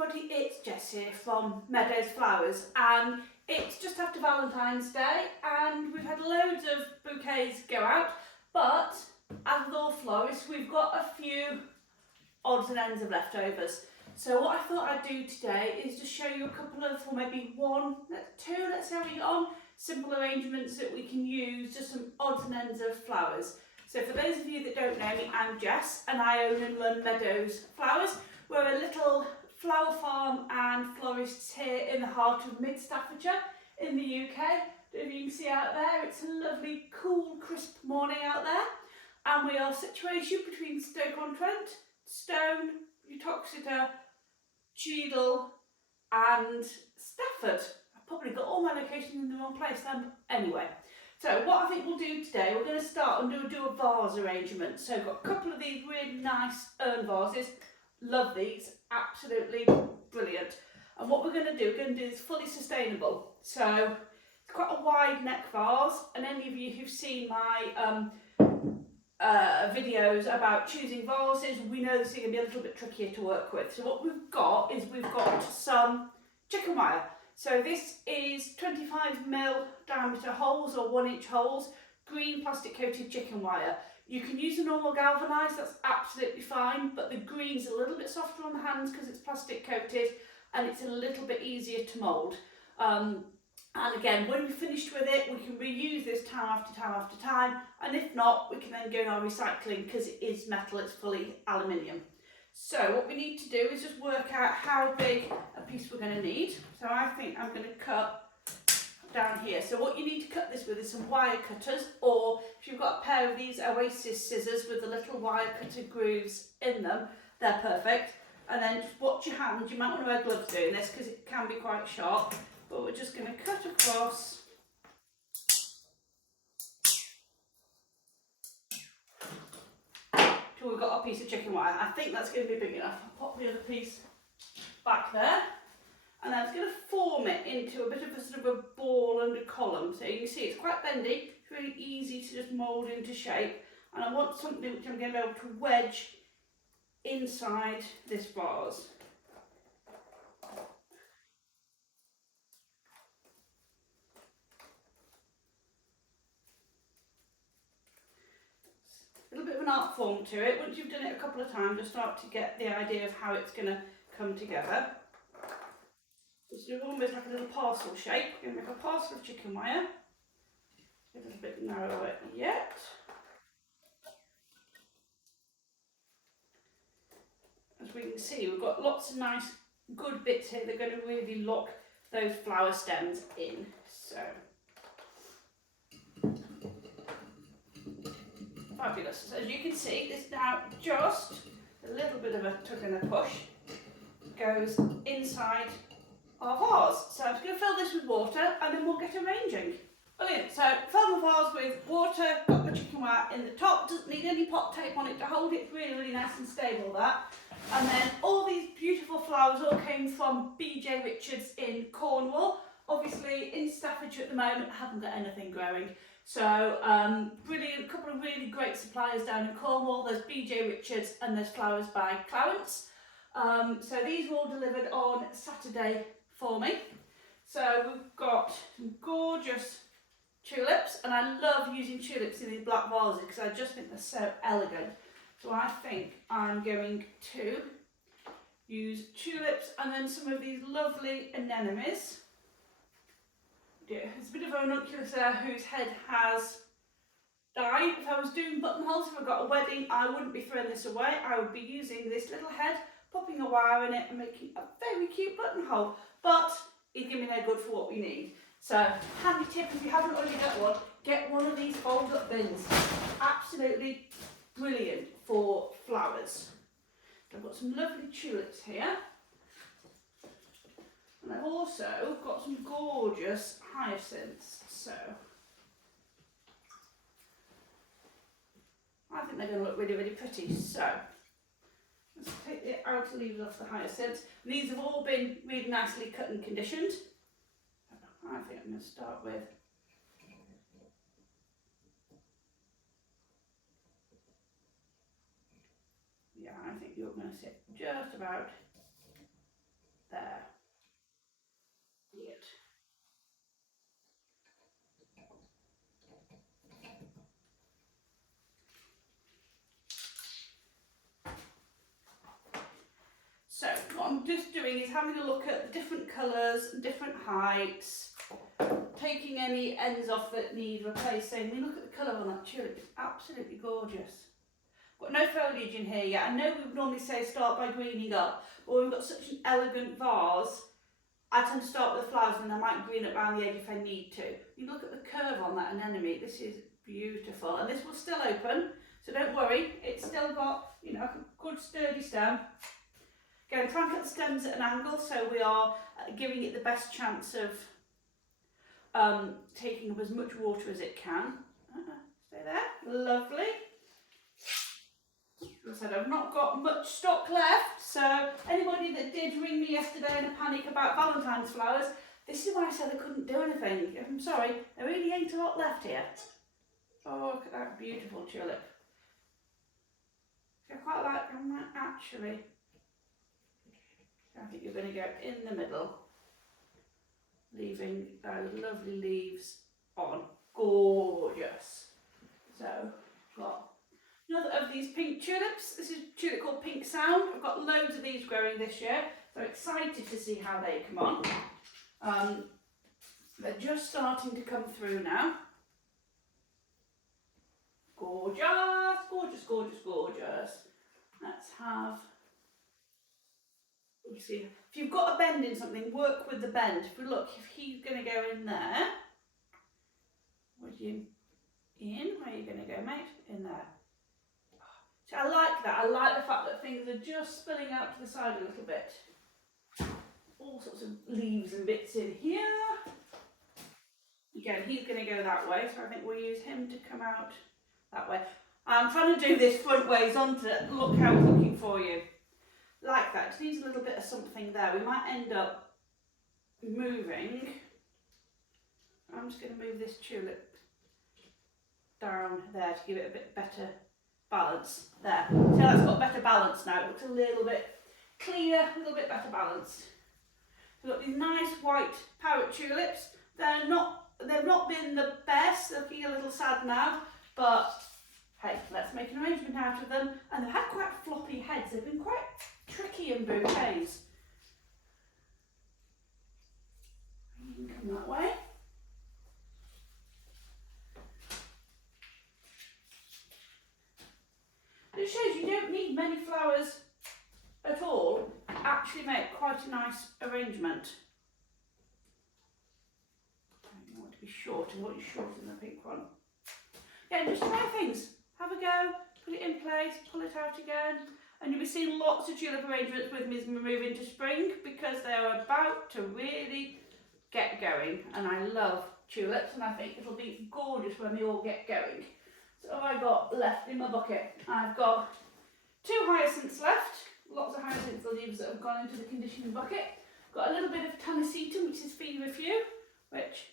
everybody, it's Jess here from Meadows Flowers, and it's just after Valentine's Day and we've had loads of bouquets go out, but as with all florists we've got a few odds and ends of leftovers. So what I thought I'd do today is just show you a couple of, or maybe one, two, let's see how we get on, simple arrangements that we can use, just some odds and ends of flowers. So for those of you that don't know me, I'm Jess and I own and run Meadows Flowers. We're a little flower farm and florists here in the heart of mid-Staffordshire in the UK. If you can see out there, it's a lovely, cool, crisp morning out there. And we are situated between Stoke-on-Trent, Stone, Uttoxeter, Cheadle and Stafford. I've probably got all my locations in the wrong place then, but anyway. So what I think we'll do today, we're going to start and do a vase arrangement. So I've got a couple of these really nice urn vases. Love these, absolutely brilliant. And what we're going to do, this fully sustainable. So it's quite a wide neck vase, and any of you who've seen my videos about choosing vases, we know this is going to be a little bit trickier to work with. So what we've got is we've got some chicken wire. So this is 25mm diameter holes or 1-inch holes, green plastic coated chicken wire. You can use a normal galvanised, that's absolutely fine, but the green's a little bit softer on the hands because it's plastic coated and it's a little bit easier to mould. And again, when we're finished with it, we can reuse this time after time after time, and if not, we can then go in our recycling because it is metal, it's fully aluminium. So what we need to do is just work out how big a piece we're going to need. So I think I'm going to cut down here. So what you need to cut this with is some wire cutters, or if you've got a pair of these Oasis scissors with the little wire cutter grooves in them, they're perfect. And then just watch your hands, you might want to wear gloves doing this because it can be quite sharp, but we're just going to cut across till we've got a piece of chicken wire. I think that's going to be big enough. I'll pop the other piece back there. And then it's going to form it into a bit of a sort of a ball and a column. So you can see it's quite bendy, it's really easy to just mould into shape. And I want something which I'm going to be able to wedge inside this vase. A little bit of an art form to it. Once you've done it a couple of times, you'll start to get the idea of how it's going to come together. It's almost like a little parcel shape. We're going to make a parcel of chicken wire. A little bit narrower yet. As we can see, we've got lots of nice, good bits here that are going to really lock those flower stems in. So, fabulous. So as you can see, this now just a little bit of a tug and a push goes inside our vase. So I'm just going to fill this with water and then we'll get arranging. Brilliant. So fill the vase with water, got the chicken wire in the top, doesn't need any pop tape on it to hold it, it's really, really nice and stable that. And then all these beautiful flowers all came from BJ Richards in Cornwall. Obviously in Staffordshire at the moment I haven't got anything growing. So brilliant, couple of really great suppliers down in Cornwall. There's BJ Richards and there's Flowers by Clarence. So these were all delivered on Saturday for me. So we've got some gorgeous tulips, and I love using tulips in these black vases because I just think they're so elegant. So I think I'm going to use tulips and then some of these lovely anemones. Yeah, there's a bit of an ranunculus there whose head has died. If I was doing buttonholes, if I got a wedding, I wouldn't be throwing this away. I would be using this little head, popping a wire in it and making a very cute buttonhole. But it's going to be no good for what we need. So, handy tip if you haven't already got one, get one of these fold up bins. Absolutely brilliant for flowers. I've got some lovely tulips here. And I've also got some gorgeous hyacinths. So, I think they're going to look really, really pretty. So, let's take the outer leaves off the hyacinths. And these have all been really nicely cut and conditioned. I think I'm going to start with I think you're going to sit just about there. Good. So what I'm just doing is having a look at the different colours and different heights, taking any ends off that need replacing. I mean, look at the colour on that tulip, it's absolutely gorgeous. Got no foliage in here yet. I know we would normally say start by greening up, but we've got such an elegant vase, I tend to start with the flowers and I might green it around the edge if I need to. You look at the curve on that anemone, this is beautiful. And this will still open, so don't worry, it's still got, you know, a good sturdy stem. Again, try and cut the stems at an angle so we are giving it the best chance of taking up as much water as it can. Stay there, lovely. As I said, I've not got much stock left, so anybody that did ring me yesterday in a panic about Valentine's flowers, this is why I said I couldn't do anything. I'm sorry, there really ain't a lot left here. Oh, look at that beautiful tulip. I quite like that actually. I think you're going to go in the middle, leaving those lovely leaves on. Gorgeous. So, got another of these pink tulips. This is a tulip called Pink Sound. I've got loads of these growing this year, so excited to see how they come on. They're just starting to come through now. Gorgeous, gorgeous, gorgeous, gorgeous. Let's have, you see, if you've got a bend in something, work with the bend. If we look, if he's going to go in there, would you in? Where are you going to go, mate? In there. So I like that. I like the fact that things are just spilling out to the side a little bit. All sorts of leaves and bits in here. Again, he's going to go that way, so I think we'll use him to come out that way. I'm trying to do this front ways onto look how it's looking for you. Like that. Just needs a little bit of something there. We might end up moving. I'm just going to move this tulip down there to give it a bit better balance. There. So that's got better balance now. It looks a little bit cleaner, a little bit better balanced. We've got these nice white parrot tulips. They've not been the best, they're looking a little sad now, but hey, let's make an arrangement out of them. And they've had quite floppy heads, they've been quite tricky in bouquets. You can come that way. It shows you don't need many flowers at all to actually make quite a nice arrangement. I want to be short, I want you short in the pink one. Yeah, just try things. Have a go, put it in place, pull it out again. And you'll be seeing lots of tulip arrangements with me as we move into spring because they're about to really get going. And I love tulips and I think it'll be gorgeous when they all get going. So what have I got left in my bucket? I've got 2 hyacinths left. Lots of hyacinth leaves that have gone into the conditioning bucket. Got a little bit of tanacetum, which is fever few, which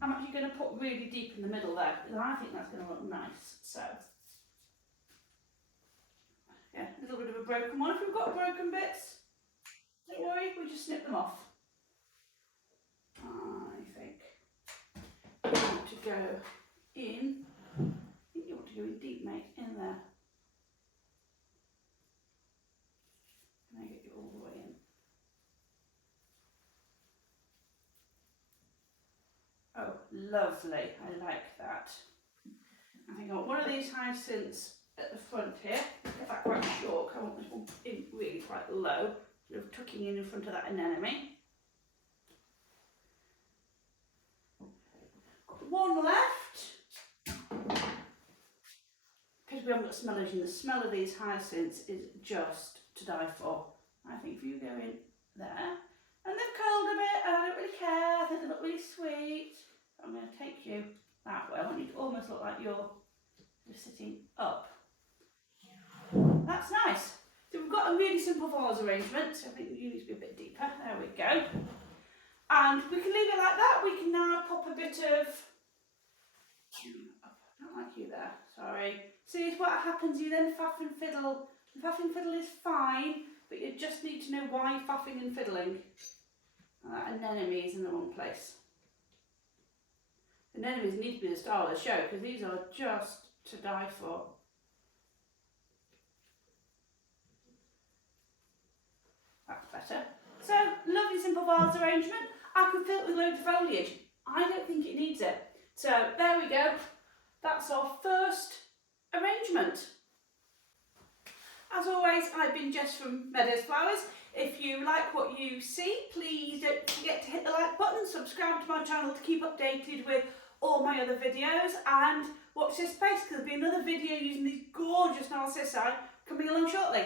I'm actually going to put really deep in the middle there because I think that's going to look nice. So, yeah, a little bit of a broken one. If we've got broken bits, don't worry, we just snip them off. I think you want to go in. I think you want to go in deep, mate, in there. And I get you all the way in. Oh, lovely. I like that. I think I want one of these hyacinths at the front here. Get that quite short. I want this one in really quite low, sort of tucking in front of that anemone. Got one left. Because we haven't got smellers in, the smell of these hyacinths is just to die for. I think if you go in there, and they've curled a bit, and I don't really care, I think they look really sweet. I'm going to take you that way. I want you to almost look like you're sitting up. That's nice. So we've got a really simple vase arrangement. So I think you need to be a bit deeper. There we go. And we can leave it like that. We can now pop a bit of... I don't like you there, sorry. See, what happens, you then faff and fiddle. The faff and fiddle is fine, but you're you just need to know why you're faffing and fiddling. Anemones in the wrong place. Anemones need to be the star of the show because these are just to die for. That's better. So, lovely simple vase arrangement. I could fill it with loads of foliage. I don't think it needs it. So, there we go. That's our first arrangement. As always, I've been Jess from Meadows Flowers. If you like what you see, please don't forget to hit the like button, subscribe to my channel to keep updated with all my other videos, and watch this space because there'll be another video using these gorgeous narcissi coming along shortly.